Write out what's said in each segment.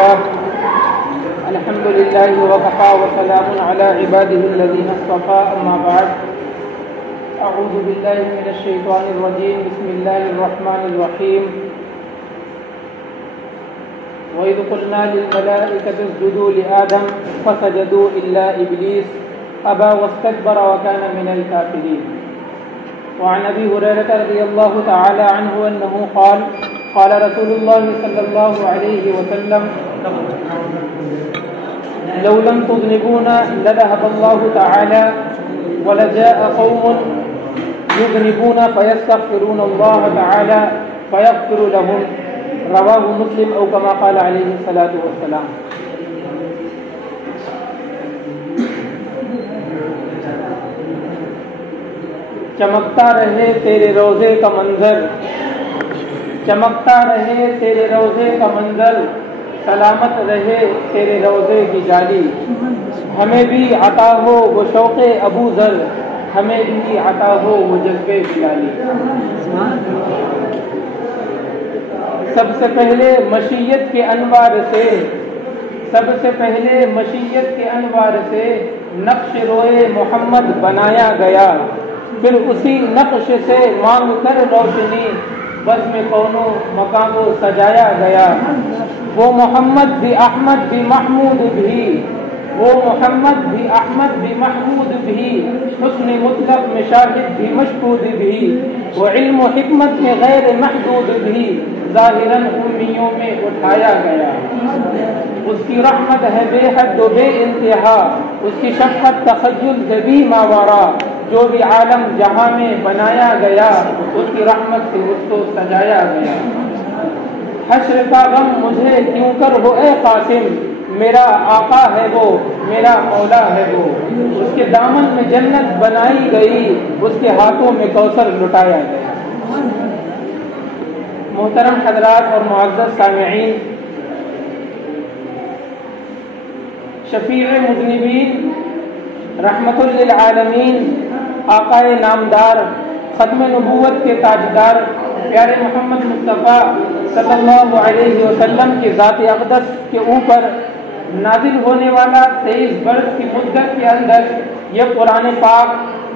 لله الحمد لله وكفى وسلام على عباده الذين اصطفى أما بعد أعوذ بالله من الشيطان الرجيم بسم الله الرحمن الرحيم وإذ قلنا للملائكة اسجدوا لآدم فسجدوا إلا إبليس أبى واستكبر وكان من الكافرين. وعن أبي هريرة رضي الله تعالى عنه أنه قال قال رسول الله صلى الله عليه وسلم لو لم تذنبون لذهب الله تعالى ولجاء قوم يذنبون فيستغفرون الله تعالى فيغفر لهم رواه مسلم او كما قال عليه الصلاة والسلام. چمکتا رہے تیرے روزے کا منظر، چمکتا رہے تیرے روزے کا منظر، سلامت رہے تیرے روزے کی جالی. ہمیں بھی عطا ہو وہ شوق ابو ذر، ہمیں بھی عطا ہو وہ جذبے بلالی. سب سے پہلے مشیت کے انوار سے، سب سے پہلے مشیت کے انوار سے نقش روئے محمد بنایا گیا، پھر اسی نقش سے مانگ کر روشنی بس میں کونوں مکان کو سجایا گیا. وہ محمد بھی احمد بھی محمود بھی، وہ محمد بھی احمد بھی محمود بھی، حسن مطلق میں شاہد بھی مشہود بھی، وہ علم و حکمت میں غیر محدود بھی، ظاہراً امیوں میں اٹھایا گیا. اس کی رحمت ہے بے حد و بے انتہا، اس کی شفقت تخیل سے بھی ماورا. جو بھی عالم جہاں میں بنایا گیا اس کی رحمت سے اس کو سجایا گیا. حشر کا غم مجھے کیوں کر ہو اے قاسم، میرا آقا ہے وہ میرا مولا ہے وہ. اس کے دامن میں جنت بنائی گئی، اس کے ہاتھوں میں کوثر لٹایا گیا. محترم حضرات اور معزز سامعین، شفیع مذنبین، رحمت للعالمین، آقائے نامدار، ختم نبوت کے تاجدار، پیارے محمد مصطفیٰ صلی اللہ علیہ وسلم کی ذات اقدس کے اوپر نازل ہونے والا 23 برس کی مدت کے اندر یہ قرآن پاک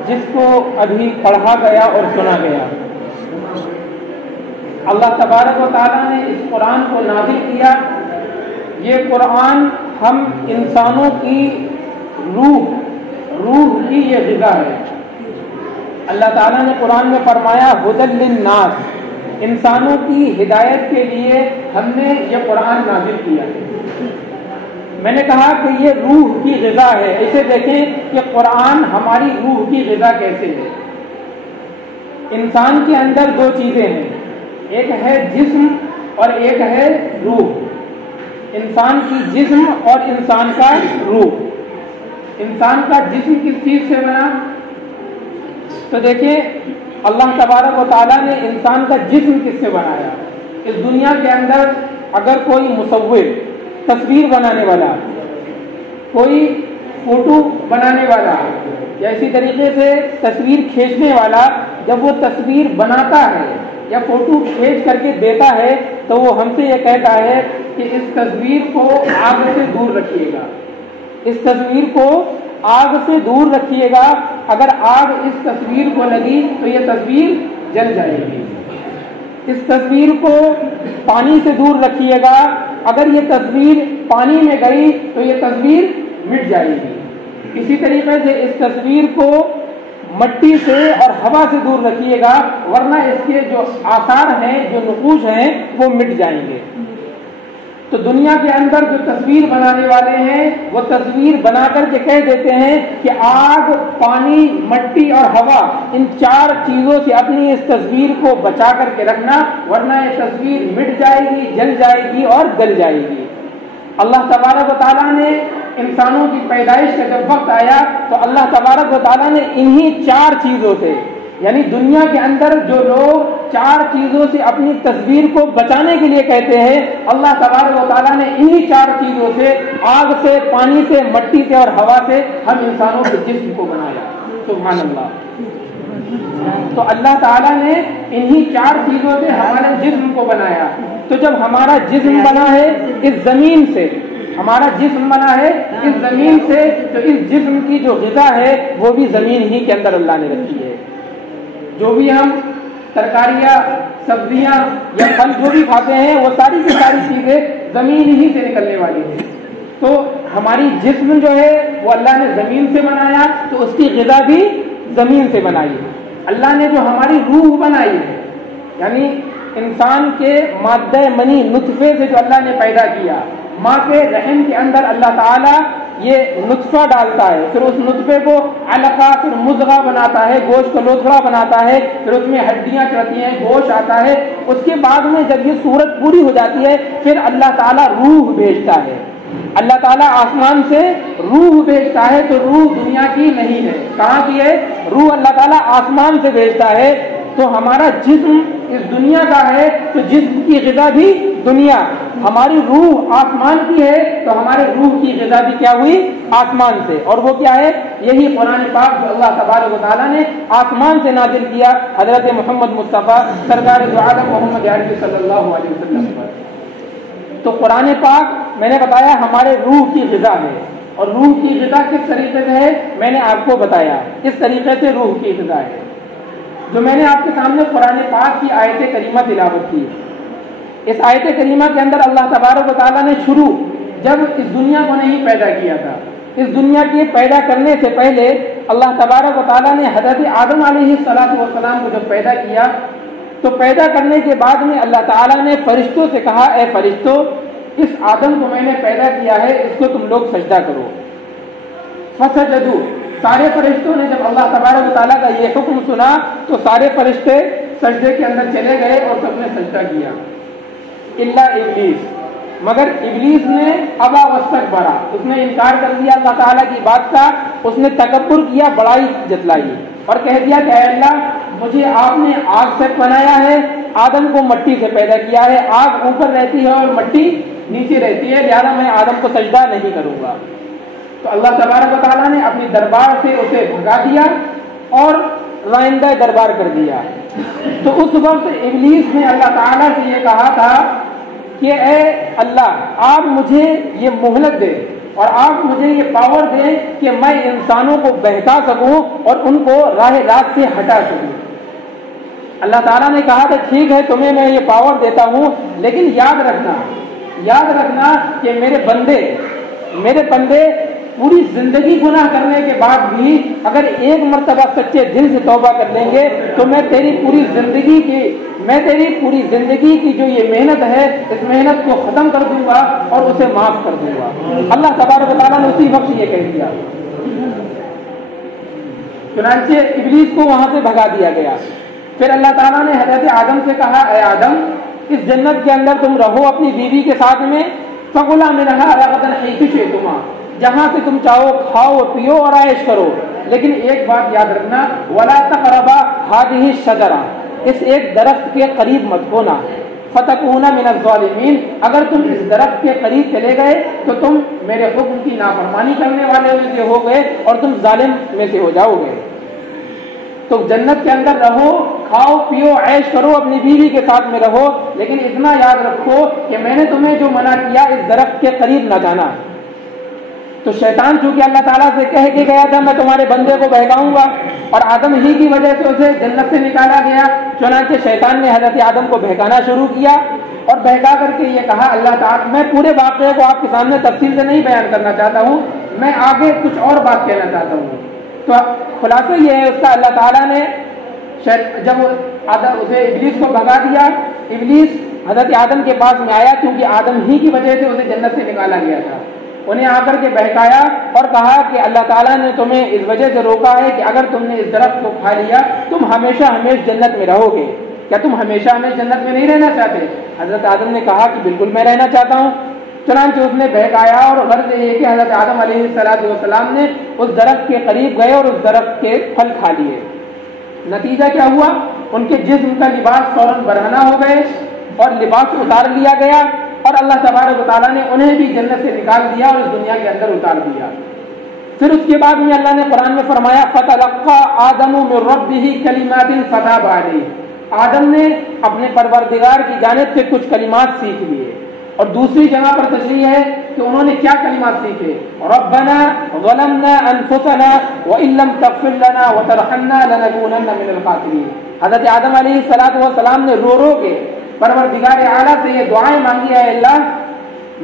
جس کو ابھی پڑھا گیا اور سنا گیا، اللہ تبارک و تعالیٰ نے اس قرآن کو نازل کیا. یہ قرآن ہم انسانوں کی روح کی یہ غذا ہے. اللہ تعالیٰ نے قرآن میں فرمایا ھدی للناس، انسانوں کی ہدایت کے لیے ہم نے یہ قرآن نازل کیا. میں نے کہا کہ یہ روح کی غذا ہے. اسے دیکھیں کہ قرآن ہماری روح کی غذا کیسے ہے. انسان کے اندر دو چیزیں ہیں، ایک ہے جسم اور ایک ہے روح. انسان کی جسم اور انسان کا روح. انسان کا جسم کس چیز سے بنا؟ تو دیکھیں اللہ تبارک و تعالیٰ نے انسان کا جسم کس سے بنایا. اس دنیا کے اندر اگر کوئی مصور، تصویر بنانے والا، کوئی فوٹو بنانے والا یا اسی طریقے سے تصویر کھینچنے والا جب وہ تصویر بناتا ہے یا فوٹو کھینچ کر کے دیتا ہے تو وہ ہم سے یہ کہتا ہے کہ اس تصویر کو آگ سے دور رکھیے گا، اس تصویر کو آگ سے دور رکھیے گا. اگر آگ اس تصویر کو لگی تو یہ تصویر جل جائے گی. اس تصویر کو پانی سے دور رکھیے گا، اگر یہ تصویر پانی میں گئی تو یہ تصویر مٹ جائے گی. اسی طریقے سے اس تصویر کو مٹی سے اور ہوا سے دور رکھیے گا، ورنہ اس کے جو آثار ہیں، جو نقوش ہیں، وہ مٹ جائیں گے. تو دنیا کے اندر جو تصویر بنانے والے ہیں وہ تصویر بنا کر کے کہہ دیتے ہیں کہ آگ، پانی، مٹی اور ہوا، ان 4 چیزوں سے اپنی اس تصویر کو بچا کر کے رکھنا، ورنہ یہ تصویر مٹ جائے گی، جل جائے گی اور گل جائے گی. اللہ تبارک و تعالیٰ نے انسانوں کی پیدائش کا جب وقت آیا تو اللہ تبارک و تعالیٰ نے انہی 4 چیزوں سے، یعنی دنیا کے اندر جو لوگ 4 چیزوں سے اپنی تصویر کو بچانے کے لیے کہتے ہیں، اللہ تبارک و تعالیٰ نے انہی 4 چیزوں سے، آگ سے، پانی سے، مٹی سے اور ہوا سے ہم انسانوں کے جسم کو بنایا. سبحان اللہ. تو اللہ تعالیٰ نے انہی 4 چیزوں سے ہمارے جسم کو بنایا. تو جب ہمارا جسم بنا ہے اس زمین سے، ہمارا جسم بنا ہے اس زمین سے، تو اس جسم کی جو غذا ہے وہ بھی زمین ہی کے اندر اللہ نے رکھی ہے. جو بھی ہم ترکاریاں، سبزیاں یا پھل جو بھی کھاتے ہیں وہ ساری کی ساری چیزیں زمین ہی سے نکلنے والی ہیں. تو ہماری جسم جو ہے وہ اللہ نے زمین سے بنایا، تو اس کی غذا بھی زمین سے بنائی. اللہ نے جو ہماری روح بنائی ہے، یعنی انسان کے مادہ منی نطفے سے جو اللہ نے پیدا کیا، ماں کے رحم کے اندر اللہ تعالیٰ یہ نطفہ ڈالتا ہے، پھر اس نطفے کو علقہ، پھر مضغہ بناتا ہے، گوشت کو لوتھڑا بناتا ہے، پھر اس میں ہڈیاں چڑھتی ہیں، گوشت آتا ہے. اس کے بعد میں جب یہ صورت پوری ہو جاتی ہے پھر اللہ تعالیٰ روح بھیجتا ہے. اللہ تعالیٰ آسمان سے روح بھیجتا ہے. تو روح دنیا کی نہیں ہے. کہاں کی ہے؟ روح اللہ تعالیٰ آسمان سے بھیجتا ہے. تو ہمارا جسم اس دنیا کا ہے، تو جسم کی غذا بھی دنیا. ہماری روح آسمان کی ہے، تو ہمارے روح کی غذا بھی کیا ہوئی؟ آسمان سے. اور وہ کیا ہے؟ یہی قرآن پاک جو اللہ تبارک و تعالیٰ نے آسمان سے نازل کیا حضرت محمد مصطفیٰ سرکار دو عالم محمد عربی صلی اللہ علیہ وسلم پر. تو قرآن پاک میں نے بتایا ہمارے روح کی غذا ہے. اور روح کی غذا کس طریقے سے ہے میں نے آپ کو بتایا. اس طریقے سے روح کی غذا ہے جو میں نے آپ کے سامنے قرآن پاک کی آیت کریمہ تلاوت کی. اس آیت کریمہ کے اندر اللہ تبارک و تعالیٰ نے شروع جب اس دنیا کو نہیں پیدا کیا تھا، اس دنیا کے پیدا کرنے سے پہلے اللہ تبارک و تعالیٰ نے حضرت آدم علیہ السلام کو جب پیدا کیا، تو پیدا کرنے کے بعد میں اللہ تعالیٰ نے فرشتوں سے کہا، اے فرشتوں، اس آدم کو میں نے پیدا کیا ہے، اس کو تم لوگ سجدہ کرو. فسجدوا، سارے فرشتوں نے جب اللہ تبارک و تعالیٰ کا یہ حکم سنا تو سارے فرشتے سجدے کے اندر چلے گئے اور سب نے سجدہ کیا الا ابلیس. مگر ابلیس نے ابا واستکبر، اس نے انکار کر دیا اللہ تعالیٰ کی بات کا. اس نے تکبر کیا، بڑائی جتلائی اور کہہ دیا کہ اے اللہ، مجھے آپ نے آگ سے بنایا ہے، آدم کو مٹی سے پیدا کیا ہے، آگ اوپر رہتی ہے اور مٹی نیچے رہتی ہے، لہذا میں آدم کو سجدہ نہیں کروں گا. تو اللہ تبارک و تعالیٰ نے اپنی دربار سے اسے بھگا دیا اور رائندہ دربار کر دیا. تو اس وقت ابلیس نے اللہ تعالیٰ سے یہ کہا تھا کہ اے اللہ، آپ مجھے یہ مہلت دے اور آپ مجھے یہ پاور دیں کہ میں انسانوں کو بہکا سکوں اور ان کو راہ راست سے ہٹا سکوں. اللہ تعالیٰ نے کہا کہ ٹھیک ہے، تمہیں میں یہ پاور دیتا ہوں، لیکن یاد رکھنا کہ میرے بندے پوری زندگی گناہ کرنے کے بعد بھی اگر ایک مرتبہ سچے دل سے توبہ کر لیں گے تو میں تیری پوری زندگی کی جو یہ محنت ہے، اس محنت کو ختم کر دوں گا اور اسے معاف کر دوں گا. اللہ تبارک و تعالیٰ نے اسی وقت یہ کہہ دیا. چنانچہ ابلیس کو وہاں سے بھگا دیا گیا. پھر اللہ تعالیٰ نے حضرت آدم سے کہا، اے آدم، اس جنت کے اندر تم رہو اپنی بیوی کے ساتھ میں، فَكُلَا مِنْهَا رَغَدًا حَيْثُ شِئْتُمَا، جہاں سے تم چاہو کھاؤ پیو اور عیش کرو، لیکن ایک بات یاد رکھنا، وَلَا تَقْرَبَا هَذِهِ الشَّجَرَةَ، اس ایک درخت کے قریب مت ہونا، فَتَكُونَ مِنَ الظَّالِمِينَ، اگر تم اس درخت کے قریب چلے گئے تو تم میرے حکم کی نافرمانی کرنے والے میں سے ہو گئے اور تم ظالم میں سے ہو جاؤ گے. تو جنت کے اندر رہو، کھاؤ پیو عیش کرو، اپنی بیوی کے ساتھ میں رہو، لیکن اتنا یاد رکھو کہ میں نے تمہیں جو منع کیا اس درخت کے قریب نہ جانا. تو شیطان چونکہ اللہ تعالیٰ سے کہہ کے گیا تھا میں تمہارے بندے کو بہکاؤں گا، اور آدم ہی کی وجہ سے اسے جنت سے نکالا گیا، چنانچہ شیطان نے حضرت آدم کو بہکانا شروع کیا اور بہکا کر کے یہ کہا، اللہ تعالیٰ، میں پورے واقعے کو آپ کے سامنے تفصیل سے نہیں بیان کرنا چاہتا ہوں، میں آگے کچھ اور بات کہنا چاہتا ہوں. تو خلاصہ یہ ہے اس کا، اللہ تعالیٰ نے جب اسے ابلیس کو بھگا دیا، ابلیس حضرت آدم کے پاس میں آیا کیونکہ آدم ہی کی وجہ سے اسے جنت سے نکالا گیا تھا. انہیں آ کر کے بہکایا اور کہا کہ اللہ تعالیٰ نے تمہیں اس وجہ سے روکا ہے کہ اگر تم نے اس درخت کو کھا لیا تم ہمیشہ جنت میں رہو گے. کیا تم ہمیشہ جنت میں نہیں رہنا چاہتے؟ حضرت آدم نے کہا کہ بالکل میں رہنا چاہتا ہوں. چنانچہ اس نے بہکایا اور غرض یہ کہ حضرت آدم علیہ السلام نے اس درخت کے قریب گئے اور اس درخت کے پھل کھا لیے. نتیجہ کیا ہوا؟ ان کے جسم کا لباس فوراً برہنہ ہو گئے اور لباس اتار لیا گیا، اور اللہ تبارک و تعالیٰ نے انہیں بھی جنت سے نکال دیا اور اس دنیا کے اندر اتار دیا. پھر اس کے بعد میں اللہ نے قرآن میں فرمایا فتلقى آدم من ربه کلمات فتاب علیہ، آدم نے اپنے پروردگار کی جانب سے کچھ کلمات سیکھ لیے. اور دوسری جگہ پر تشریح ہے کہ انہوں نے کیا کلمات سیکھے، ربنا ظلمنا انفسنا وان لم تغفر لنا وترحمنا لنكونن من الخاسرین. حضرت آدم علیہ السلام نے رو کے پروردگار اعلیٰ سے یہ دعائیں مانگی ہے، اللہ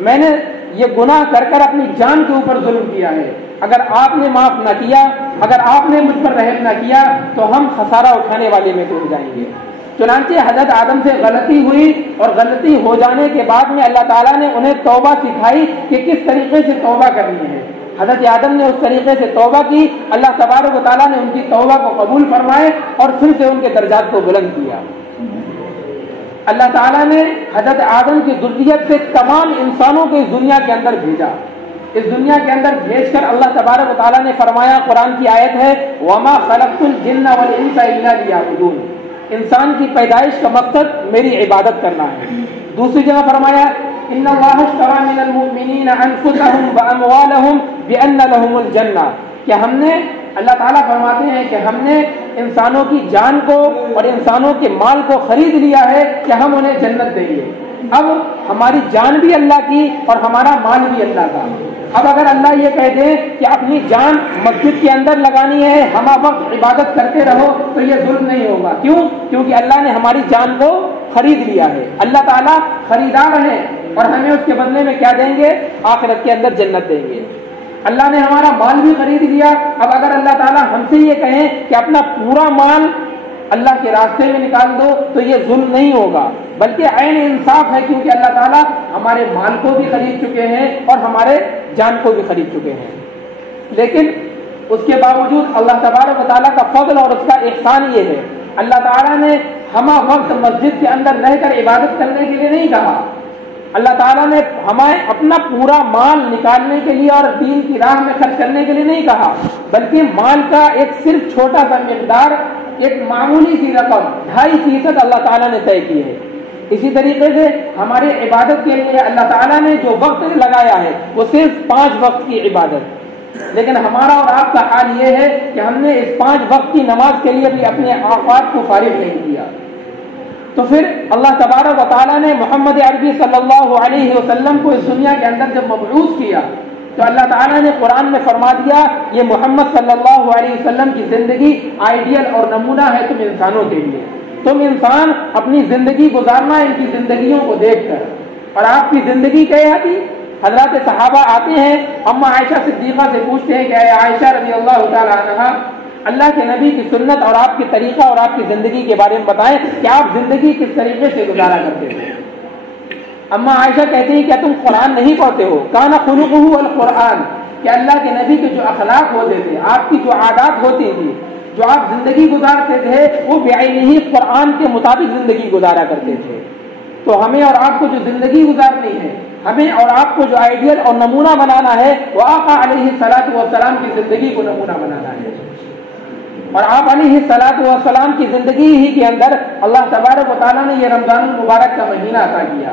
میں نے یہ گناہ کر کر اپنی جان کے اوپر ظلم کیا ہے، اگر آپ نے معاف نہ کیا، اگر آپ نے مجھ پر رحم نہ کیا تو ہم خسارہ اٹھانے والے میں ڈوب جائیں گے. چنانچہ حضرت آدم سے غلطی ہوئی اور غلطی ہو جانے کے بعد میں اللہ تعالیٰ نے انہیں توبہ سکھائی کہ کس طریقے سے توبہ کرنی ہے. حضرت آدم نے اس طریقے سے توبہ کی، اللہ تبارک و تعالیٰ نے ان کی توبہ کو قبول فرمائے اور پھر سے ان کے درجات کو بلند کیا. اللہ تعالیٰ نے حضرت آدم کی ذریت سے تمام انسانوں کو اس دنیا کے اندر بھیجا. اس دنیا کے اندر بھیج کر اللہ تبارک و تعالیٰ نے فرمایا، قرآن کی آیت ہے وَمَا خَلَقْتُ الْجِنَّ وَالْإِنسَ إِلَّا لِيَعْبُدُونِ، انسان کی پیدائش کا مقصد میری عبادت کرنا ہے. دوسری جگہ فرمایا ان اللہ اشترى من المؤمنین انفسهم واموالهم بان لهم الجنہ، کہ ہم نے، اللہ تعالیٰ فرماتے ہیں کہ ہم نے انسانوں کی جان کو اور انسانوں کے مال کو خرید لیا ہے کہ ہم انہیں جنت دیں گے. اب ہماری جان بھی اللہ کی اور ہمارا مال بھی اللہ کا. اب اگر اللہ یہ کہہ دے کہ اپنی جان مسجد کے اندر لگانی ہے، ہم وقت عبادت کرتے رہو، تو یہ ظلم نہیں ہوگا. کیوں؟ کیونکہ اللہ نے ہماری جان کو خرید لیا ہے. اللہ تعالیٰ خریدار ہے اور ہمیں اس کے بدلے میں کیا دیں گے؟ آخرت کے اندر جنت دیں گے. اللہ نے ہمارا مال بھی خرید لیا. اب اگر اللہ تعالیٰ ہم سے یہ کہیں کہ اپنا پورا مال اللہ کے راستے میں نکال دو تو یہ ظلم نہیں ہوگا، بلکہ عین انصاف ہے، کیونکہ اللہ تعالیٰ ہمارے مال کو بھی خرید چکے ہیں اور ہمارے جان کو بھی خرید چکے ہیں. لیکن اس کے باوجود اللہ تبارک و تعالیٰ کا فضل اور اس کا احسان یہ ہے، اللہ تعالیٰ نے ہمہ وقت مسجد کے اندر رہ کر عبادت کرنے کے لیے نہیں کہا. اللہ تعالیٰ نے ہمیں اپنا پورا مال نکالنے کے لیے اور دین کی راہ میں خرچ کرنے کے لیے نہیں کہا، بلکہ مال کا ایک صرف چھوٹا سا مقدار، ایک معمولی سی رقم 2.5% اللہ تعالیٰ نے طے کی ہے. اسی طریقے سے ہمارے عبادت کے لیے اللہ تعالیٰ نے جو وقت لگایا ہے وہ صرف 5 وقت کی عبادت. لیکن ہمارا اور آپ کا حال یہ ہے کہ ہم نے اس 5 وقت کی نماز کے لیے بھی اپنے اوقات کو فارغ نہیں کیا. تو پھر اللہ تبارک و تعالیٰ نے محمد عربی صلی اللہ علیہ وسلم کو اس دنیا کے اندر جب مبعوث کیا تو اللہ تعالیٰ نے قرآن میں فرما دیا یہ محمد صلی اللہ علیہ وسلم کی زندگی آئیڈیل اور نمونہ ہے تم انسانوں کے لیے. تم انسان اپنی زندگی گزارنا ان کی زندگیوں کو دیکھ کر. اور آپ کی زندگی کیا تھی؟ حضرات صحابہ آتے ہیں، اما عائشہ صدیقہ سے پوچھتے ہیں کہ اے عائشہ رضی اللہ تعالیٰ عنہا، اللہ کے نبی کی سنت اور آپ کے طریقہ اور آپ کی زندگی کے بارے میں بتائیں کہ آپ زندگی کس طریقے سے گزارا کرتے تھے. اما عائشہ کہتی ہیں کیا تم قرآن نہیں پڑھتے ہو؟ کانا خلقہ القرآن، کہ اللہ کے نبی کے جو اخلاق ہوتے تھے، آپ کی جو عادات ہوتی تھی، جو آپ زندگی گزارتے تھے، وہ بعینہ قرآن کے مطابق زندگی گزارا کرتے تھے. تو ہمیں اور آپ کو جو زندگی گزارنی ہے، ہمیں اور آپ کو جو آئیڈیل اور نمونہ بنانا ہے، وہ آقا علیہ الصلوۃ والسلام کی زندگی کو نمونہ بنانا ہے. اور آپ علیہ الصلوۃ والسلام کی زندگی ہی کے اندر اللہ تبارک و تعالیٰ نے یہ رمضان المبارک کا مہینہ عطا کیا.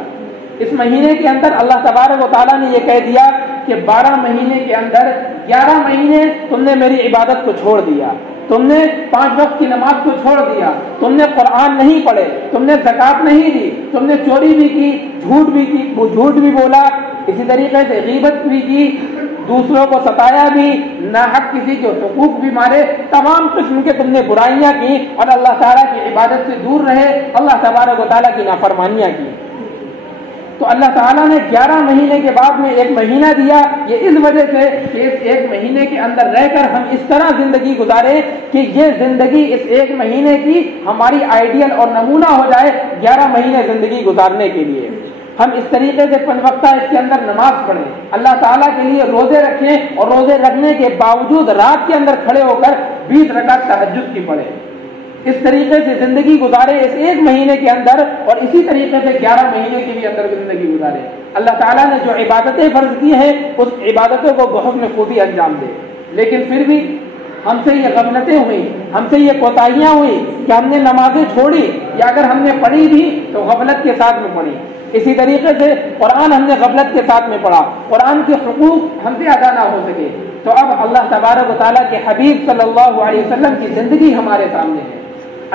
اس مہینے کے اندر اللہ تبارک و تعالیٰ نے یہ کہہ دیا کہ 12 مہینے کے اندر 11 مہینے تم نے میری عبادت کو چھوڑ دیا، تم نے 5 وقت کی نماز کو چھوڑ دیا، تم نے قرآن نہیں پڑھے، تم نے زکوٰۃ نہیں دی، تم نے چوری بھی کی، جھوٹ بھی بولا، اسی طریقے سے غیبت بھی کی، دوسروں کو ستایا بھی، ناحق کسی کے حقوق بھی مارے، تمام قسم کے تم نے برائیاں کی اور اللہ تعالیٰ کی عبادت سے دور رہے، اللہ تبارک و تعالیٰ کی نافرمانیاں کی. تو اللہ تعالیٰ نے 11 مہینے کے بعد میں ایک مہینہ دیا، یہ اس وجہ سے کہ اس ایک مہینے کے اندر رہ کر ہم اس طرح زندگی گزارے کہ یہ زندگی اس ایک مہینے کی ہماری آئیڈیل اور نمونہ ہو جائے 11 مہینے زندگی گزارنے کے لیے. ہم اس طریقے سے 5 وقتہ اس کے اندر نماز پڑھیں، اللہ تعالیٰ کے لیے روزے رکھیں اور روزے رکھنے کے باوجود رات کے اندر کھڑے ہو کر 20 رکعت تہجد کی پڑھیں. اس طریقے سے زندگی گزارے اس ایک مہینے کے اندر، اور اسی طریقے سے 11 مہینے کے بھی اندر زندگی گزارے. اللہ تعالیٰ نے جو عبادتیں فرض کی ہیں اس عبادتوں کو بحسن خوبی انجام دے. لیکن پھر بھی ہم سے یہ غفلتیں ہوئیں، ہم سے یہ کوتاہیاں ہوئیں کہ ہم نے نمازیں چھوڑی، یا اگر ہم نے پڑھی بھی تو غفلت کے ساتھ میں پڑھی. اسی طریقے سے قرآن ہم نے غفلت کے ساتھ میں پڑھا، قرآن کے حقوق ہم سے ادا نہ ہو سکے. تو اب اللہ تبارک و تعالیٰ کے حبیب صلی اللہ علیہ وسلم کی زندگی ہمارے سامنے ہے.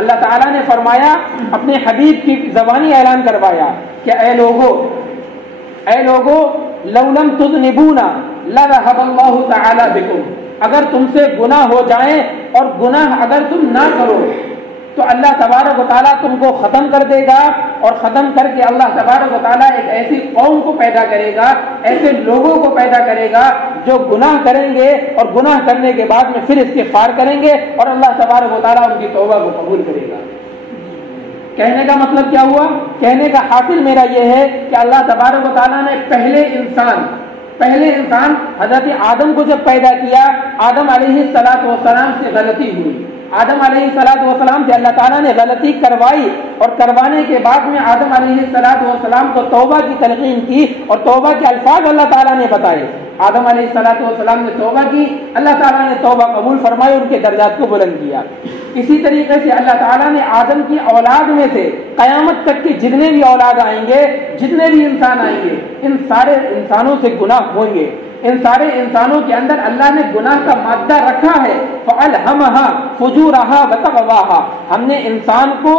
اللہ تعالیٰ نے فرمایا، اپنے حبیب کی زبانی اعلان کروایا کہ اے لوگو لو لم تذنبونا لذهب اللہ تعالی بکم، اگر تم سے گناہ ہو جائیں اور گناہ اگر تم نہ کرو تو اللہ تبارک و تعالیٰ تم کو ختم کر دے گا، اور ختم کر کے اللہ تبارک و تعالیٰ ایک ایسی قوم کو پیدا کرے گا، ایسے لوگوں کو پیدا کرے گا جو گناہ کریں گے اور گناہ کرنے کے بعد میں پھر استغفار کریں گے اور اللہ تبارک و تعالیٰ ان کی توبہ کو قبول کرے گا. کہنے کا مطلب کیا ہوا؟ کہنے کا حاصل میرا یہ ہے کہ اللہ تبارک و تعالیٰ نے پہلے انسان حضرت آدم کو جب پیدا کیا، آدم علیہ السلام سے غلطی ہوئی. آدم علیہ السلام سے اللہ تعالیٰ نے غلطی کروائی، اور کروانے کے بعد میں آدم علیہ السلام کو توبہ کی تلقین کی اور توبہ کے الفاظ اللہ تعالیٰ نے بتائے. آدم علیہ السلام نے توبہ کی، اللہ تعالیٰ نے توبہ قبول فرمائی، ان کے درجات کو بلند کیا. اسی طریقے سے اللہ تعالیٰ نے آدم کی اولاد میں سے قیامت تک کے جتنے بھی اولاد آئیں گے، جتنے بھی انسان آئیں گے، ان سارے انسانوں سے گناہ ہوں گے. ان سارے انسانوں کے اندر اللہ نے گناہ کا مادہ رکھا ہے. فَأَلْهَمَهَا فُجُورَهَا وَتَقْوَاهَا، ہم نے انسان کو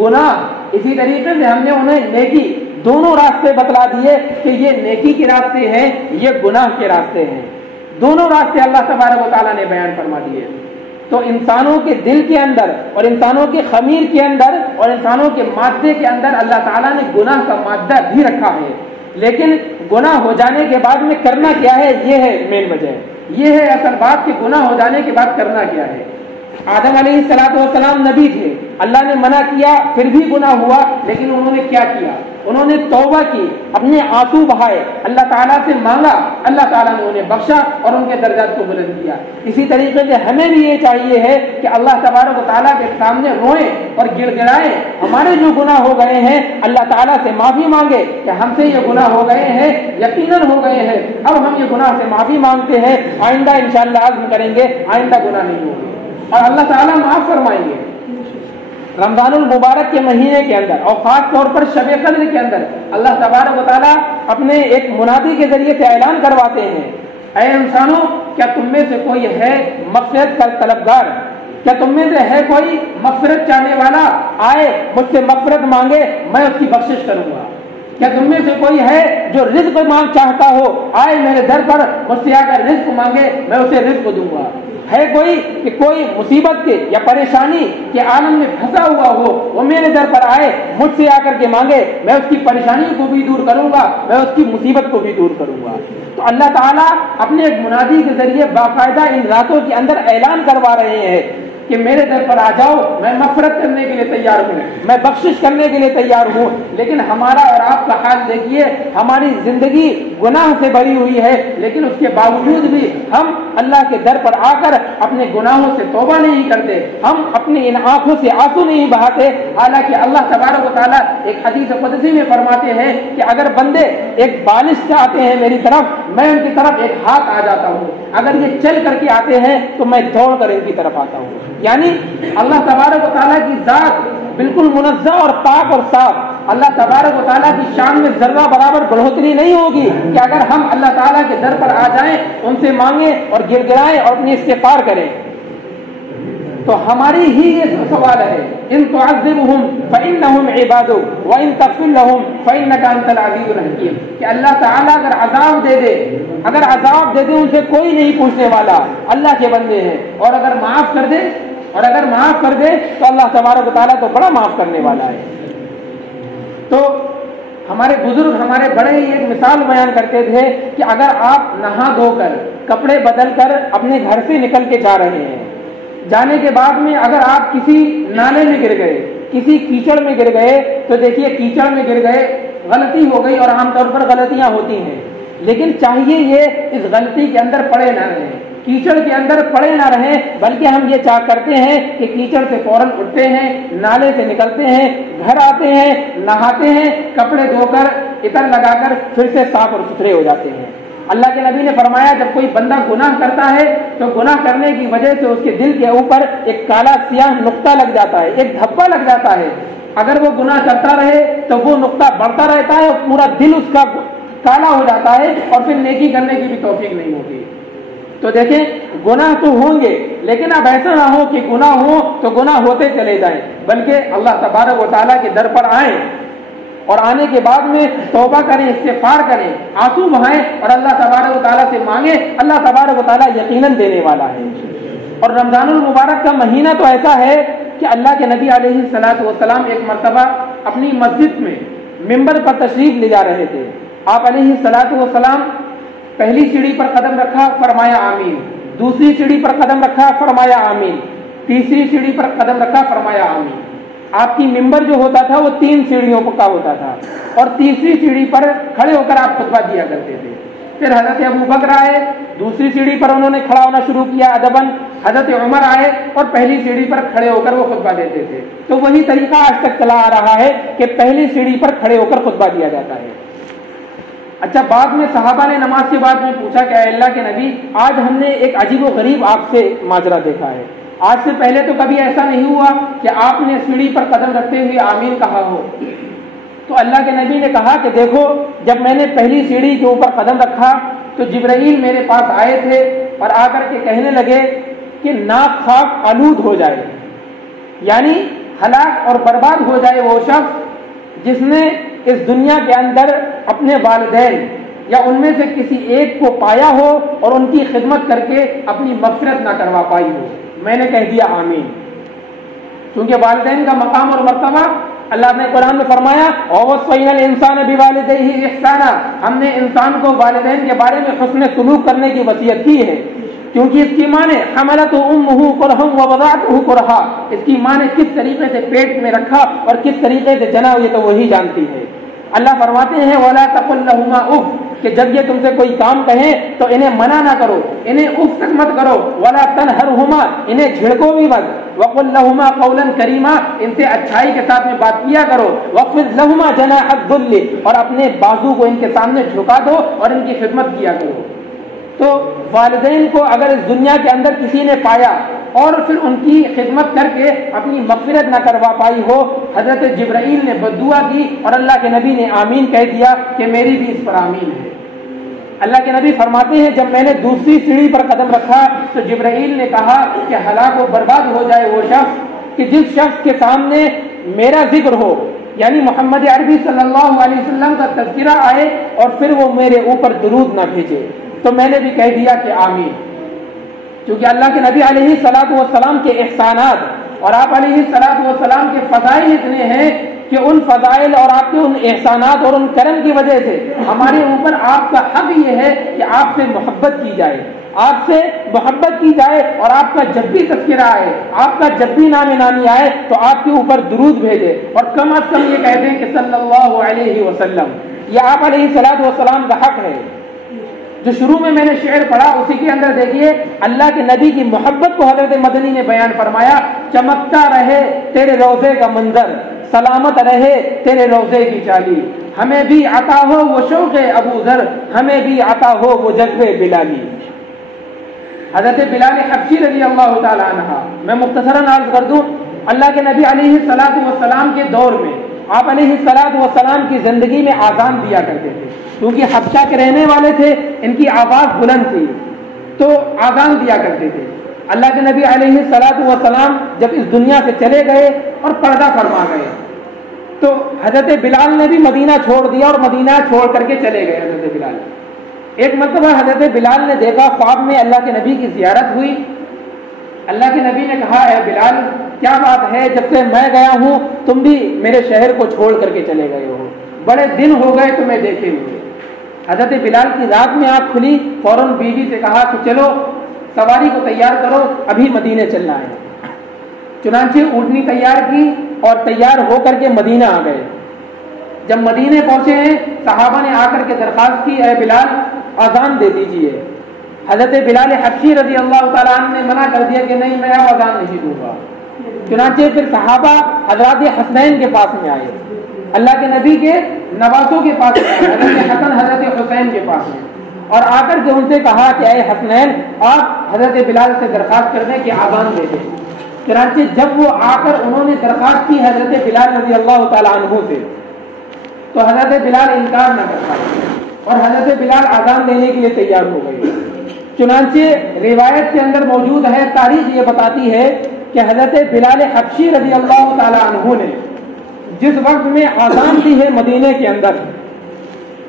گناہ، اسی طریقے سے ہم نے انہیں نیکی، دونوں راستے بتلا دیے کہ یہ نیکی کے راستے ہیں، یہ گناہ کے راستے ہیں. دونوں راستے اللہ تبارک و تعالیٰ نے بیان فرما دیے. تو انسانوں کے دل کے اندر اور انسانوں کے خمیر کے اندر اور انسانوں کے مادے کے اندر اللہ تعالیٰ نے گناہ کا مادہ بھی رکھا ہے. لیکن گناہ ہو جانے کے بعد میں کرنا کیا ہے، یہ ہے مین وجہ، یہ ہے اصل بات کہ گناہ ہو جانے کے بعد کرنا کیا ہے. آدم علیہ السلام نبی تھے، اللہ نے منع کیا پھر بھی گناہ ہوا، لیکن انہوں نے کیا کیا؟ انہوں نے توبہ کی، اپنے آنسو بہائے، اللہ تعالیٰ سے مانگا، اللہ تعالیٰ نے انہیں بخشا اور ان کے درجات کو بلند کیا. اسی طریقے سے ہمیں بھی یہ چاہیے ہے کہ اللہ تبارک و تعالیٰ کے سامنے روئیں اور گڑ گڑائیں، ہمارے جو گناہ ہو گئے ہیں اللہ تعالیٰ سے معافی مانگے کہ ہم سے یہ گناہ ہو گئے ہیں، یقیناً ہو گئے ہیں، اب ہم یہ گناہ سے معافی مانگتے ہیں، آئندہ انشاءاللہ عزم کریں گے آئندہ گناہ نہیں ہوگے اور اللہ تعالیٰ معاف فرمائیں گے. رمضان المبارک کے مہینے کے اندر اور خاص طور پر شب قدر کے اندر اللہ تبارک و تعالیٰ اپنے ایک منادی کے ذریعے سے اعلان کرواتے ہیں، اے انسانوں، کیا تم میں سے کوئی ہے مغفرت کا طلبگار؟ کیا تم میں سے ہے کوئی مغفرت چاہنے والا؟ آئے مجھ سے مغفرت مانگے، میں اس کی بخشش کروں گا. کیا تم میں سے کوئی ہے جو رزق مانگ چاہتا ہو؟ آئے میرے در پر مجھ سے آ کر رزق مانگے، میں اسے رزق دوں گا. ہے کوئی کہ کوئی مصیبت کے یا پریشانی کے عالم میں پھنسا ہوا ہو، وہ میرے در پر آئے مجھ سے آ کر کے مانگے، میں اس کی پریشانی کو بھی دور کروں گا، میں اس کی مصیبت کو بھی دور کروں گا. تو اللہ تعالیٰ اپنے ایک منادی کے ذریعے باقاعدہ ان راتوں کے اندر اعلان کروا رہے ہیں کہ میرے در پر آ جاؤ، میں مغفرت کرنے کے لیے تیار ہوں، میں بخشش کرنے کے لیے تیار ہوں. لیکن ہمارا اور آپ کا حال دیکھیے، ہماری زندگی گناہ سے بھری ہوئی ہے، لیکن اس کے باوجود بھی ہم اللہ کے در پر آ کر اپنے گناہوں سے توبہ نہیں کرتے، ہم اپنی ان آنکھوں سے آنسو نہیں بہاتے. حالانکہ اللہ تبارک و تعالیٰ ایک حدیث قدسی میں فرماتے ہیں کہ اگر بندے ایک بالش چاہتے ہیں میری طرف، میں ان کی طرف ایک ہاتھ آ جاتا ہوں، اگر یہ چل کر کے آتے ہیں تو میں دوڑ کر ان کی طرف آتا ہوں. یعنی اللہ تبارک و تعالیٰ کی ذات بالکل منزہ اور پاک اور صاف. اللہ تبارک و تعالیٰ کی شان میں ذرہ برابر بڑھوتری نہیں ہوگی کہ اگر ہم اللہ تعالیٰ کے در پر آ جائیں، ان سے مانگیں اور گڑ گڑائیں اور اپنی استغفار کریں. تو ہماری ہی یہ سوال ہے، ان تعذبهم فانهم عبادك وان تغفر لهم فانك انت العزیز الحکیم، کہ اللہ تعالیٰ اگر عذاب دے دے، اگر عذاب دے دے ان سے کوئی نہیں پوچھنے والا، اللہ کے بندے ہیں، اور اگر معاف کر دے تو اللہ تبارک و تعالیٰ تو بڑا معاف کرنے والا ہے. تو ہمارے بزرگ، ہمارے بڑے ہی ایک مثال بیان کرتے تھے کہ اگر آپ نہا دھو کر کپڑے بدل کر اپنے گھر سے نکل کے جا رہے ہیں، جانے کے بعد میں اگر آپ کسی نالے میں گر گئے، کسی کیچڑ میں گر گئے، تو دیکھیے کیچڑ میں گر گئے، غلطی ہو گئی اور عام طور پر غلطیاں ہوتی ہیں، لیکن چاہیے یہ اس غلطی کے اندر پڑے نہ رہیں، کیچڑ کے اندر پڑے نہ رہیں، بلکہ ہم یہ چاہ کرتے ہیں کہ کیچڑ سے فوراً اٹھتے ہیں، نالے سے نکلتے ہیں، گھر آتے ہیں، نہاتے ہیں، کپڑے دھو کر عطر لگا کر پھر سے صاف اور ستھرے ہو جاتے ہیں. اللہ کے نبی نے فرمایا جب کوئی بندہ گناہ کرتا ہے تو گناہ کرنے کی وجہ سے اس کے دل کے اوپر ایک کالا سیاہ نقطہ لگ جاتا ہے، ایک دھبا لگ جاتا ہے. اگر وہ گناہ کرتا رہے تو وہ نقطہ بڑھتا رہتا ہے اور پورا دل اس کا کالا ہو جاتا ہے اور پھر نیکی کرنے کی بھی توفیق نہیں ہوتی. تو دیکھیں گناہ تو ہوں گے، لیکن اب ایسا نہ ہو کہ گناہ ہو تو گناہ ہوتے چلے جائیں، بلکہ اللہ تبارک و تعالیٰ کے در پر آئیں اور آنے کے بعد میں توبہ کریں، استغفار کریں، آنسو بہائیں اور اللہ تبارک و تعالیٰ سے مانگیں۔ اللہ تبارک و تعالیٰ یقیناً دینے والا ہے۔ اور رمضان المبارک کا مہینہ تو ایسا ہے کہ اللہ کے نبی علیہ الصلوۃ والسلام ایک مرتبہ اپنی مسجد میں ممبر پر تشریف لے جا رہے تھے۔ آپ علیہ الصلوۃ والسلام پہلی سیڑھی پر قدم رکھا، فرمایا آمین، دوسری سیڑھی پر قدم رکھا، فرمایا آمین، تیسری سیڑھی پر قدم رکھا، فرمایا آمین۔ آپ کی ممبر جو ہوتا تھا وہ 3 سیڑھیوں کا ہوتا تھا، اور تیسری سیڑھی پر کھڑے ہو کر آپ خطبہ دیا کرتے تھے۔ پھر حضرت ابو بکر آئے، دوسری سیڑھی پر انہوں نے کھڑا ہونا شروع کیا ادباً، حضرت عمر آئے اور پہلی سیڑھی پر کھڑے ہو کر وہ خطبہ دیتے تھے۔ تو وہی طریقہ آج تک چلا آ رہا ہے کہ پہلی سیڑھی پر کھڑے ہو کر خطبہ دیا جاتا ہے۔ اچھا، بعد میں صحابہ نے نماز کے بعد میں پوچھا کہ اے اللہ کے نبی، آج ہم نے ایک عجیب و غریب آپ سے ماجرا دیکھا ہے، آج سے پہلے تو کبھی ایسا نہیں ہوا کہ آپ نے سیڑھی پر قدم رکھتے ہوئے آمین کہا ہو۔ تو اللہ کے نبی نے کہا کہ دیکھو، جب میں نے پہلی سیڑھی کے اوپر قدم رکھا تو جبرائیل میرے پاس آئے تھے اور آ کر کے کہنے لگے کہ ناک خاک آلود ہو جائے، یعنی ہلاک اور برباد ہو جائے وہ شخص جس نے اس دنیا کے اندر اپنے والدین یا ان میں سے کسی ایک کو پایا ہو اور ان کی خدمت کر کے اپنی مغفرت نہ کروا پائی ہو۔ میں نے کہہ دیا آمین، کیونکہ والدین کا مقام اور مرتبہ اللہ نے قرآن میں فرمایا وَوَصَّيْنَا الْإِنسَانَ بِوَالِدَيْهِ إِحْسَانًا، ہم نے انسان کو والدین کے بارے میں حسن سلوک کرنے کی وصیت کی ہے، کیونکہ اس کی ماں نے حملته أمه كرها ووضعته كرها، اس کی ماں نے کس طریقے سے پیٹ میں رکھا اور کس طریقے سے جنا یہ تو وہی جانتی ہے۔ اللہ فرماتے ہیں وَلَا تَقُلْ لَهُمَا أُفٍّ، کہ جب یہ تم سے کوئی کام کہیں تو انہیں منع نہ کرو، انہیں اف تک مت کرو، وَلَا تَنْهَرْهُمَا، انہیں جھڑکو بھی مت، وَقُلْ لَهُمَا قَوْلًا كَرِيمًا، ان سے اچھائی کے ساتھ میں بات کیا کرو، وَاخْفِضْ لَهُمَا جَنَاحَ الذُّلِّ، اور اپنے بازو کو ان کے سامنے جھکا دو اور ان کی خدمت کیا کرو۔ تو والدین کو اگر اس دنیا کے اندر کسی نے پایا اور پھر ان کی خدمت کر کے اپنی مغفرت نہ کروا پائی ہو، حضرت جبرائیل نے بددعا کی اور اللہ کے نبی نے آمین کہہ دیا کہ میری بھی اس پر آمین ہے۔ اللہ کے نبی فرماتے ہیں جب میں نے دوسری سیڑھی پر قدم رکھا تو جبرائیل نے کہا کہ ہلاک و برباد ہو جائے وہ شخص کہ جس شخص کے سامنے میرا ذکر ہو، یعنی محمد عربی صلی اللہ علیہ وسلم کا تذکرہ آئے اور پھر وہ میرے اوپر درود نہ بھیجے۔ تو میں نے بھی کہہ دیا کہ آمین، کیونکہ اللہ کے نبی علیہ الصلوۃ والسلام کے احسانات اور آپ علیہ الصلوۃ والسلام کے فضائل اتنے ہیں کہ ان فضائل اور آپ کے ان احسانات اور ان کرم کی وجہ سے ہمارے اوپر آپ کا حق یہ ہے کہ آپ سے محبت کی جائے، آپ سے محبت کی جائے، اور آپ کا جب بھی تذکرہ آئے، آپ کا جب بھی نام نامی آئے تو آپ کے اوپر درود بھیجے، اور کم از کم یہ کہہ دیں کہ صلی اللہ علیہ وسلم۔ یہ آپ علیہ الصلوۃ والسلام کا حق ہے۔ جو شروع میں نے شعر پڑھا اسی کے اندر دیکھیے اللہ کے نبی کی محبت کو حضرت مدنی نے بیان فرمایا، چمکتا رہے تیرے روضے کا منظر، سلامت رہے تیرے روضے کی چالی، ہمیں بھی عطا ہو وہ شوق ابو ذر، ہمیں بھی عطا ہو وہ جذبے بلالی۔ حضرت بلال حبشی رضی اللہ تعالی عنہ، میں مختصراً عرض کر دوں، اللہ کے نبی علیہ الصلوۃ والسلام کے دور میں آپ علیہ الصلوۃ والسلام کی زندگی میں آذان دیا کرتے تھے، کیونکہ حبشہ کے رہنے والے تھے، ان کی آواز بلند تھی تو آذان دیا کرتے تھے۔ اللہ کے نبی علیہ الصلوۃ والسلام جب اس دنیا سے چلے گئے اور پردہ فرما گئے تو حضرت بلال نے بھی مدینہ چھوڑ دیا اور مدینہ چھوڑ کر کے چلے گئے حضرت بلال۔ ایک مرتبہ حضرت بلال نے دیکھا خواب میں اللہ کے نبی کی زیارت ہوئی، اللہ کے نبی نے کہا اے بلال کیا بات ہے، جب سے میں گیا ہوں تم بھی میرے شہر کو چھوڑ کر کے چلے گئے ہو، بڑے دن ہو گئے تمہیں دیکھے ہوئے۔ حضرت بلال کی رات میں آنکھ کھلی، فوراً بیوی سے کہا کہ چلو سواری کو تیار کرو، ابھی مدینے چلنا ہے۔ چنانچہ اونٹنی تیار کی اور تیار ہو کر کے مدینہ آ گئے۔ جب مدینے پہنچے ہیں صحابہ نے آ کر کے درخواست کی اے بلال اذان دے دیجئے۔ حضرت بلال حبشی رضی اللہ تعالیٰ عنہ نے منع کر دیا کہ نہیں میں اب اذان نہیں دوں گا۔ چنانچہ پھر صحابہ حضرات حسنین کے پاس میں آئے، اللہ کے نبی کے نواسوں کے پاس میں، حضرت حسن حضرت حسین کے پاس میں، اور آ کر کے ان سے کہا کہ اے حسنین آپ حضرت بلال سے درخواست کر دیں کہ اذان دے دیں۔ چنانچہ جب وہ آ کر انہوں نے درخواست کی حضرت بلال رضی اللہ تعالیٰ عنہ سے تو حضرت بلال انکار نہ کر پائے اور حضرت بلال اذان دینے کے لیے تیار ہو گئے۔ چنانچہ روایت کے اندر موجود ہے، تاریخ یہ بتاتی ہے کہ حضرت بلال حبشی رضی اللہ تعالی عنہ نے جس وقت میں اذان دی ہے مدینے کے اندر،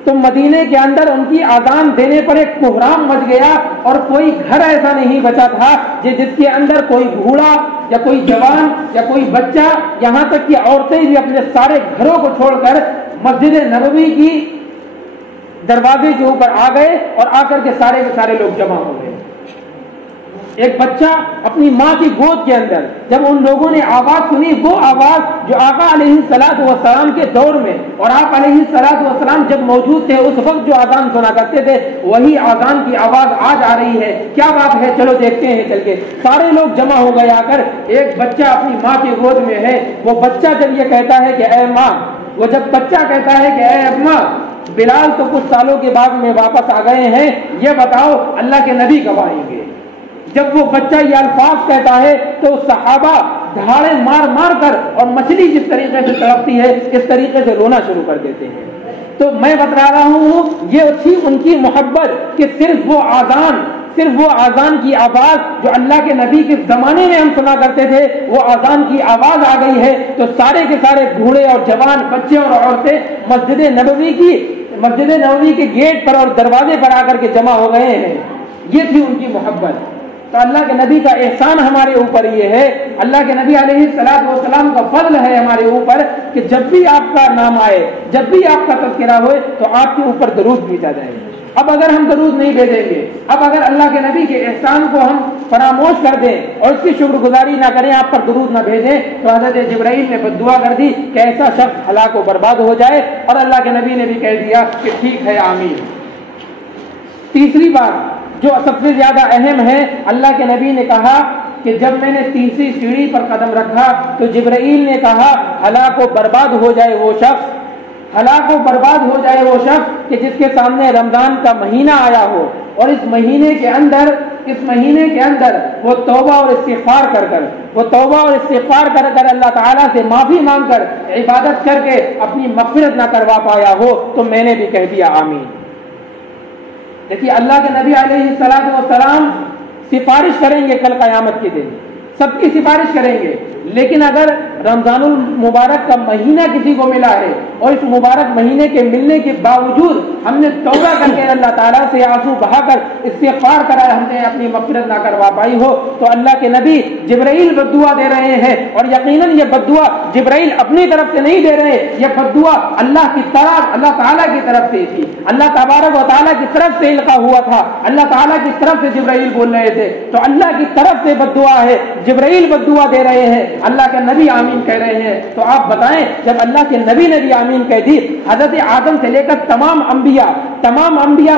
تو مدینے کے اندر ان کی اذان دینے پر ایک کوہرام مچ گیا اور کوئی گھر ایسا نہیں بچا تھا جس کے اندر کوئی بوڑھا یا کوئی جوان یا کوئی بچہ، یہاں تک کہ عورتیں بھی اپنے سارے گھروں کو چھوڑ کر مسجد نبوی کی دروازے کے اوپر آ گئے اور آ کر کے سارے لوگ جمع ہو گئے۔ ایک بچہ اپنی ماں کی گود کے اندر، جب ان لوگوں نے آواز سنی، وہ آواز جو آقا علیہ الصلوۃ والسلام کے دور میں اور آپ علیہ الصلوۃ والسلام جب موجود تھے اس وقت جو اذان سنا کرتے تھے، وہی اذان کی آواز آج آ رہی ہے۔ کیا بات ہے، چلو دیکھتے ہیں چل کے۔ سارے لوگ جمع ہو گئے آ کر، ایک بچہ اپنی ماں کی گود میں ہے، وہ بچہ جب یہ کہتا ہے کہ اے ماں، وہ جب بچہ کہتا ہے کہ اے اماں، بلال تو کچھ سالوں کے بعد میں واپس آ گئے ہیں، یہ بتاؤ اللہ کے نبی کب آئیں گے؟ جب وہ بچہ یہ الفاظ کہتا ہے تو صحابہ دھاڑے مار مار کر، اور مچھلی جس طریقے سے تڑپتی ہے اس طریقے سے رونا شروع کر دیتے ہیں۔ تو میں بتا رہا ہوں یہ تھی ان کی محبت کہ صرف وہ اذان کی آواز جو اللہ کے نبی کے زمانے میں ہم سنا کرتے تھے، وہ اذان کی آواز آ گئی ہے تو سارے کے سارے بوڑھے اور جوان، بچے اور عورتیں مسجد نبوی کے گیٹ پر اور دروازے پر آ کر کے جمع ہو گئے ہیں۔ یہ تھی ان کی محبت۔ تو اللہ کے نبی کا احسان ہمارے اوپر یہ ہے، اللہ کے نبی علیہ الصلوۃ والسلام کا فضل ہے ہمارے اوپر کہ جب بھی آپ کا نام آئے، جب بھی آپ کا تذکرہ ہوئے تو آپ کے اوپر درود بھیجا جائے۔ اب اگر ہم درود نہیں بھیجیں گے، اب اگر اللہ کے نبی کے احسان کو ہم فراموش کر دیں اور اس کی شکر گزاری نہ کریں، آپ پر درود نہ بھیجیں، تو حضرت جبرائیل نے بد دعا کر دی کہ ایسا شخص ہلاک و برباد ہو جائے، اور اللہ کے نبی نے بھی کہہ دیا کہ ٹھیک ہے، آمین۔ تیسری بات جو سب سے زیادہ اہم ہے، اللہ کے نبی نے کہا کہ جب میں نے تیسری سیڑھی پر قدم رکھا تو جبرائیل نے کہا ہلاک و برباد ہو جائے وہ شخص، ہلاک و برباد ہو جائے وہ شخص کہ جس کے سامنے رمضان کا مہینہ آیا ہو اور اس مہینے کے اندر وہ توبہ اور استغفار کر کر اللہ تعالیٰ سے معافی مانگ کر عبادت کر کے اپنی مغفرت نہ کروا پایا ہو، تو میں نے بھی کہہ دیا آمین۔ دیکھیے اللہ کے نبی علیہ الصلوۃ والسلام سفارش کریں گے کل قیامت کے دن، سب کی سفارش کریں گے، لیکن اگر رمضان المبارک کا مہینہ کسی کو ملا ہے اور اس مبارک مہینے کے ملنے کے باوجود ہم نے توبہ کر کے اللہ تعالیٰ سے آنسو بہا کر استغفار کرا، ہم نے اپنی مغفرت نہ کروا پائی ہو، تو اللہ کے نبی جبرائیل بد دعا دے رہے ہیں، اور یقیناً یہ بد دعا جبرائیل اپنی طرف سے نہیں دے رہے، یہ بد دعا اللہ تعالیٰ کی طرف سے تھی، اللہ تبارک و تعالیٰ کی طرف سے القا ہوا تھا، اللہ تعالیٰ کی طرف سے جبرائیل بول رہے تھے، تو اللہ کی طرف سے بد دعا ہے، جبرائیل بد دعا دے رہے ہیں، اللہ کے نبی آمین کہہ رہے ہیں۔ تو آپ بتائیں جب اللہ کے نبی نے بھی آمین کہہ دی، حضرت آدم سے لے کر تمام انبیاء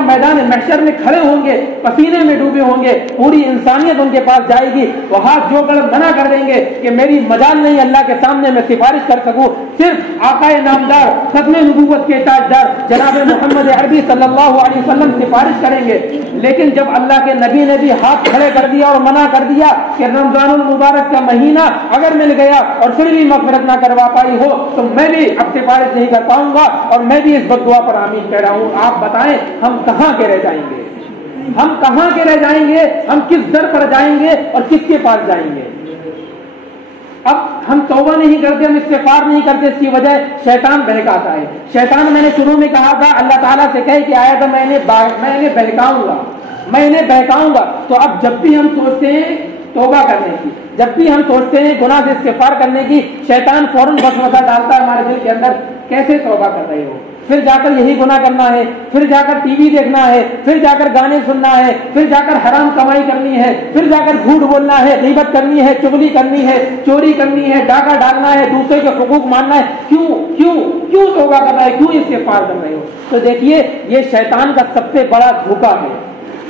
میدان محشر میں کھڑے ہوں گے، پسینے میں ڈوبے ہوں گے، پوری انسانیت ان کے پاس جائے گی، وہ ہاتھ جو کر منع کر دیں گے کہ میری مجال نہیں اللہ کے سامنے میں سفارش کر سکوں، صرف آقا نامدار ختم نبوت کے تاجدار جناب محمد عربی صلی اللہ علیہ وسلم سفارش کریں گے۔ لیکن جب اللہ کے نبی نے بھی ہاتھ کھڑے کر دیا اور منع کر دیا کہ رمضان المبارک کا مہینہ اگر مل گیا اور پھر بھی مغفرت نہ کروا پائی ہو تو میں بھی اب سفارش نہیں کر پاؤں گا، اور میں بھی اس بد دعا پر آمین کہہ رہا ہوں۔ آپ بتائیں ہم کہاں کے رہ جائیں گے؟ ہم کس در پر جائیں گے اور کس کے پاس جائیں گے؟ اب ہم توبہ نہیں کرتے، ہم استغفار نہیں کرتے، اس کی وجہ شیطان بہکاتا ہے۔ شیطان میں نے شروع میں کہا تھا اللہ تعالیٰ سے کہے کہ آیا تھا میں انہیں بہکاؤں گا، تو اب جب بھی ہم سوچتے ہیں توبہ کرنے کی، جب بھی ہم سوچتے ہیں گناہ سے استغفار کرنے کی، شیطان فوراً وسوسہ ڈالتا ہے ہمارے دل کے اندر، کیسے توبہ کر رہے ہو؟ پھر جا کر یہی گناہ کرنا ہے، پھر جا کر ٹی وی دیکھنا ہے، پھر جا کر گانے سننا ہے، پھر جا کر حرام کمائی کرنی ہے، پھر جا کر جھوٹ بولنا ہے، غیبت کرنی ہے، چغلی کرنی ہے، چوری کرنی ہے، ڈاکہ ڈالنا ہے، دوسرے کے حقوق ماننا ہے، کیوں توبہ کر رہا ہے، کیوں استغفار کر رہے ہو؟ تو دیکھیے یہ شیطان کا سب سے بڑا دھوکہ ہے،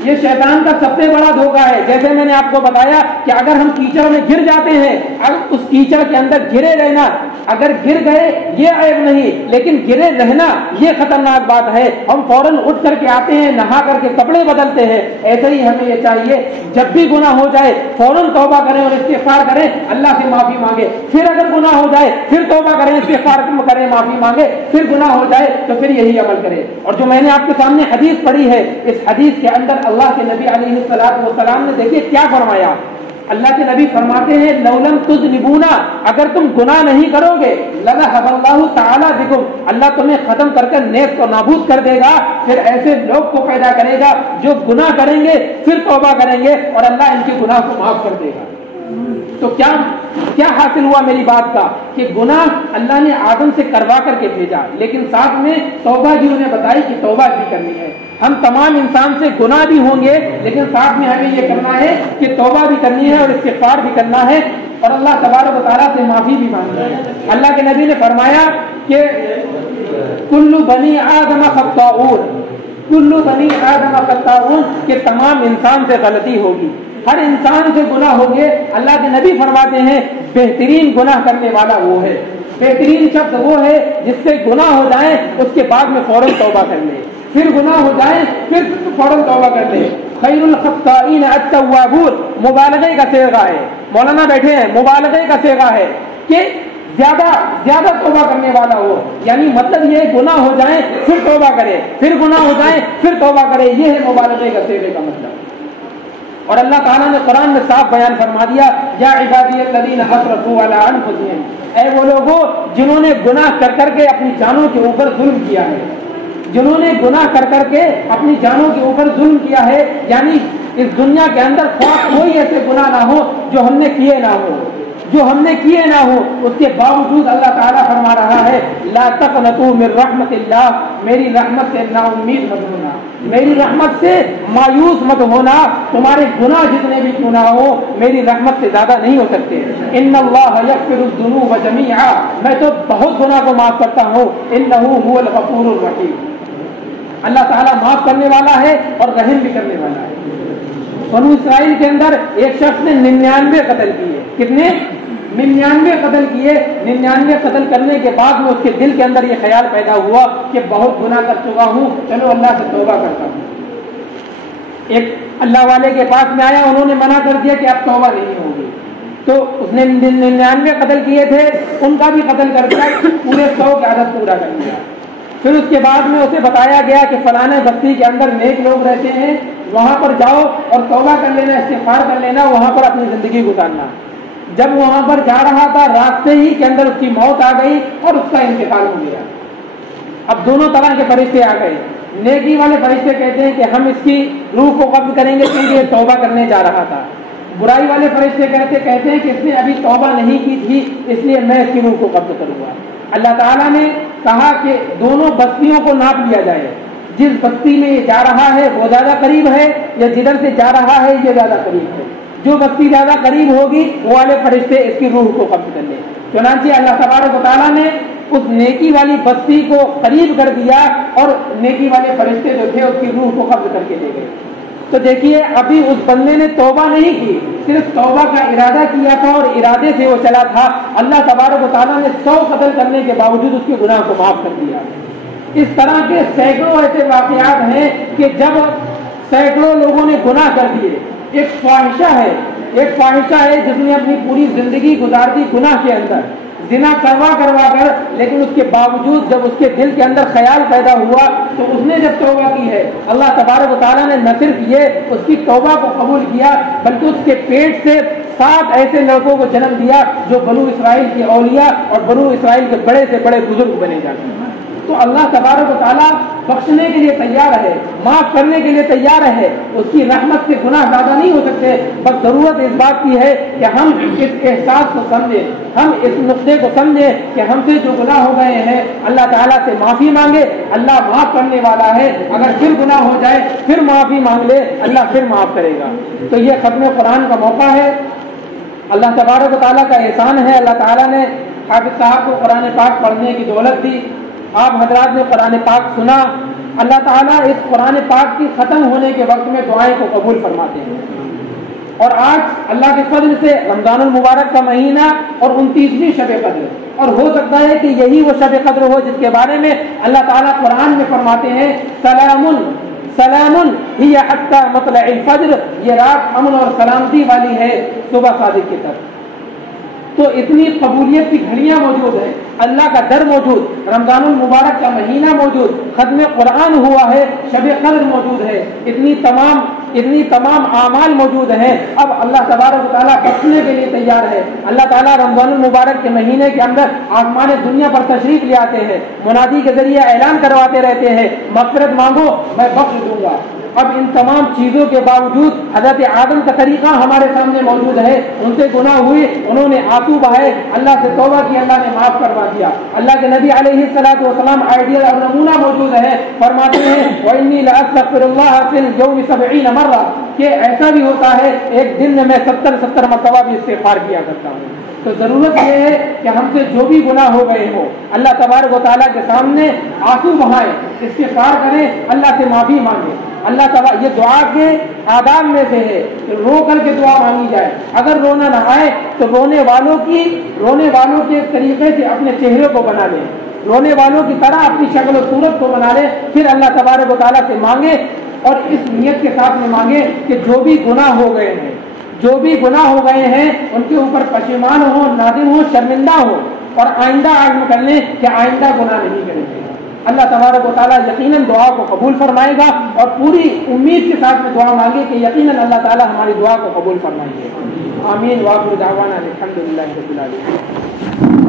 یہ شیطان کا سب سے بڑا دھوکہ ہے۔ جیسے میں نے آپ کو بتایا کہ اگر ہم کیچڑ میں گر جاتے ہیں، اگر اس کیچڑ کے اندر گرے رہنا، اگر گر گئے یہ عیب نہیں، لیکن گرے رہنا یہ خطرناک بات ہے۔ ہم فوراً اٹھ کر کے آتے ہیں، نہا کر کے کپڑے بدلتے ہیں، ایسے ہی ہمیں یہ چاہیے جب بھی گناہ ہو جائے فوراً توبہ کریں اور استغفار کریں، اللہ سے معافی مانگے، پھر اگر گناہ ہو جائے پھر توبہ کریں، استغفار کریں، معافی مانگے، پھر گناہ ہو جائے تو پھر یہی عمل کریں۔ اور جو میں نے آپ کے سامنے حدیث پڑھی ہے، اس حدیث کے اندر اللہ کے نبی علیہ الصلوۃ والسلام نے دیکھیے کیا فرمایا. اللہ کے نبی فرماتے ہیں لولم تذنبونا، اگر تم گناہ نہیں کرو گے لذهب اللہ تعالی بکم، اللہ تمہیں ختم کر کر نیست و نابود کر دے گا. پھر ایسے لوگ کو پیدا کرے گا جو گناہ کریں گے پھر توبہ کریں گے اور اللہ ان کے گناہ کو معاف کر دے گا. تو کیا حاصل ہوا میری بات کا کہ گناہ اللہ نے آدم سے کروا کر کے بھیجا، لیکن ساتھ میں توبہ بھی انہیں بتائی کہ توبہ بھی کرنی ہے. ہم تمام انسان سے گناہ بھی ہوں گے لیکن ساتھ میں ہمیں یہ کرنا ہے کہ توبہ بھی کرنی ہے اور استغفار بھی کرنا ہے اور اللہ تبارک و تعالیٰ سے معافی بھی مانگنا ہے. اللہ کے نبی نے فرمایا کہ کل بنی آدم خطاؤون، کل بنی آدم خطاؤون، کہ تمام انسان سے غلطی ہوگی، ہر انسان سے گناہ ہوں گے. اللہ کے نبی فرماتے ہیں بہترین گناہ کرنے والا وہ ہے، بہترین شخص وہ ہے جس سے گناہ ہو جائیں اس کے بعد میں فوراً توبہ کر لے، پھر گناہ ہو جائیں پھر فوراً توبہ کر لے. خیر الخطائین التوابون، مبالغے کا صیغہ ہے، مولانا بیٹھے ہیں، مبالغے کا صیغہ ہے کہ زیادہ توبہ کرنے والا ہو، یعنی مطلب یہ گناہ ہو جائیں پھر توبہ کرے، پھر گناہ ہو جائیں پھر توبہ کرے، یہ ہے مبالغے کا صیغے کا مطلب. اور اللہ تعالیٰ نے قرآن میں صاف بیان فرما دیا یا عبادی الذین اسرفوا علی انفسہم، اے وہ لوگوں جنہوں نے گناہ کر کر کے اپنی جانوں کے اوپر ظلم کیا ہے، جنہوں نے گناہ کر کر کے اپنی جانوں کے اوپر ظلم کیا ہے، یعنی اس دنیا کے اندر کوئی ایسے گناہ نہ ہو جو ہم نے کیے نہ ہو، جو ہم نے کیے نہ ہو، اس کے باوجود اللہ تعالیٰ فرما رہا ہے لا تقنطوا من رحمت اللہ، میری رحمت سے نا امید مت ہونا، میری رحمت سے مایوس مت ہونا، تمہارے گناہ جتنے بھی کیوں نہ ہو میری رحمت سے زیادہ نہیں ہو سکتے. ان اللہ یغفر الذنوب جميعا، میں تو بہت گناہ کو معاف کرتا ہوں، انہ هو الغفور الرحیم، اللہ تعالیٰ معاف کرنے والا ہے اور رحم بھی کرنے والا ہے. بنو اسرائیل کے اندر ایک شخص نے 99 قتل کیے، کتنے؟ 99 قتل کیے. 99 قتل کرنے کے بعد میں اس کے دل کے اندر یہ خیال پیدا ہوا کہ بہت گناہ کر چکا ہوں، چلو اللہ سے توبہ کرتا ہوں. ایک اللہ والے کے پاس میں آیا، انہوں نے منع کر دیا کہ اب توبہ نہیں ہوگی، تو اس نے 99 قتل کیے تھے ان کا بھی قتل کر دیا، پورے 100 کی عادت پورا کر دیا. پھر اس کے بعد میں اسے بتایا گیا کہ فلانے بستی کے اندر نیک لوگ رہتے ہیں، وہاں پر جاؤ اور توبہ کر لینا، استغفار کر لینا، وہاں پر اپنی زندگی گزارنا. جب وہاں پر جا رہا تھا راستے ہی کے اندر اس کی موت آ گئی اور اس کا انتقال ہو گیا. اب دونوں طرح کے فرشتے آ گئے. نیکی والے فرشتے کہتے ہیں کہ ہم اس کی روح کو قبض کریں گے کیونکہ یہ توبہ کرنے جا رہا تھا. برائی والے فرشتے کہتے ہیں کہ اس نے ابھی توبہ نہیں کی تھی اس لیے میں اس کی روح کو قبض کروں گا. اللہ تعالیٰ نے کہا کہ دونوں بستیوں کو ناپ لیا جائے، جس بستی میں یہ جا رہا ہے وہ زیادہ قریب ہے یا جدھر سے جا رہا ہے یہ زیادہ قریب ہے. جو بستی زیادہ قریب ہوگی وہ والے فرشتے اس کی روح کو قبض کر لیں. چنانچہ اللہ تبارک و تعالیٰ نے اس نیکی والی بستی کو قریب کر دیا اور نیکی والے فرشتے جو تھے اس کی روح کو قبض کر کے لے گئے. تو دیکھیے ابھی اس بندے نے توبہ نہیں کی، صرف توبہ کا ارادہ کیا تھا اور ارادے سے وہ چلا تھا. اللہ تبارک و تعالیٰ نے 100 قتل کرنے کے باوجود اس کے گناہ کو معاف کر دیا. اس طرح کے سینکڑوں ایسے واقعات ہیں کہ جب سینکڑوں لوگوں نے گناہ کر دیے. ایک فاحشہ ہے جس نے اپنی پوری زندگی گزار دی گناہ کے اندر، زنا کروا کر، لیکن اس کے باوجود جب اس کے دل کے اندر خیال پیدا ہوا تو اس نے جب توبہ کی ہے اللہ تبارک و تعالیٰ نے نہ صرف یہ اس کی توبہ کو قبول کیا بلکہ اس کے پیٹ سے 7 ایسے لڑکوں کو جنم دیا جو بنو اسرائیل کی اولیاء اور بنو اسرائیل کے بڑے سے بڑے بزرگ بنے جاتے ہیں. تو اللہ تبارک و تعالیٰ بخشنے کے لیے تیار ہے، معاف کرنے کے لیے تیار ہے. اس کی رحمت سے گناہ زیادہ نہیں ہو سکتے، بس ضرورت اس بات کی ہے کہ ہم اس احساس کو سمجھیں، ہم اس نقطے کو سمجھیں کہ ہم سے جو گناہ ہو گئے ہیں اللہ تعالیٰ سے معافی مانگے. اللہ معاف کرنے والا ہے، اگر پھر گناہ ہو جائے پھر معافی مانگ لے اللہ پھر معاف کرے گا. تو یہ ختم قرآن کا موقع ہے، اللہ تبارک و تعالیٰ کا احسان ہے. اللہ تعالیٰ نے حافظ صاحب کو قرآن پاک پڑھنے کی دولت دی، آپ حضرات نے قرآن پاک سنا. اللہ تعالیٰ اس قرآن پاک کی ختم ہونے کے وقت میں دعائیں کو قبول فرماتے ہیں. اور آج اللہ کے فضل سے رمضان المبارک کا مہینہ اور 29ویں شب قدر، اور ہو سکتا ہے کہ یہی وہ شب قدر ہو جس کے بارے میں اللہ تعالیٰ قرآن میں فرماتے ہیں سلام ہی حتی مطلع الفجر، یہ رات امن اور سلامتی والی ہے صبح صادق کی طرف. تو اتنی قبولیت کی گھڑیاں موجود ہیں، اللہ کا در موجود، رمضان المبارک کا مہینہ موجود، ختم قرآن ہوا ہے، شب قدر موجود ہے، اتنی تمام اتنی تمام اعمال موجود ہیں. اب اللہ تبارک و تعالیٰ بخشنے کے لیے تیار ہے. اللہ تعالیٰ رمضان المبارک کے مہینے کے اندر آسمان دنیا پر تشریف لے آتے ہیں, منادی کے ذریعے اعلان کرواتے رہتے ہیں مغفرت مانگو میں بخش دوں گا. اب ان تمام چیزوں کے باوجود حضرت آدم کا طریقہ ہمارے سامنے موجود ہے. ان سے گناہ ہوئے, انہوں نے آنسو بہائے, اللہ سے توبہ کی, اللہ نے معاف کروا دیا. اللہ کے نبی علیہ الصلوۃ والسلام آئیڈیل اور نمونہ موجود ہے, فرماتے ہیں وَإِنِّي لَأَسْتَغْفِرُ اللَّهَ فِي الْيَوْمِ 70 مرة, کہ ایسا بھی ہوتا ہے ایک دن میں 70 مرتبہ بھی استغفار کیا کرتا ہوں. تو ضرورت یہ ہے کہ ہم سے جو بھی گناہ ہو گئے ہو اللہ تبارک و تعالیٰ کے سامنے آنسو بہائیں, استغفار کریں, اللہ سے معافی مانگیں. اللہ تعالیٰ یہ دعا کے آداب میں سے ہے کہ رو کر کے دعا مانگی جائے. اگر رونا نہ آئے تو رونے والوں کے طریقے سے اپنے چہرے کو بنا لیں, رونے والوں کی طرح اپنی شکل و صورت کو بنا لیں, پھر اللہ تبارک و تعالیٰ سے مانگے اور اس نیت کے ساتھ میں مانگے کہ جو بھی گناہ ہو گئے ہیں ان کے اوپر پشیمان ہو, نادم ہو, شرمندہ ہو اور آئندہ عزم کر لیں کہ آئندہ گناہ نہیں کریں گے. اللہ تبارک و تعالیٰ یقیناً دعا کو قبول فرمائے گا اور پوری امید کے ساتھ میں دعا مانگے کہ یقیناً اللہ تعالیٰ ہماری دعا کو قبول فرمائیں گے. آمین. وآخر دعوانا الحمدللہ رب العالمین.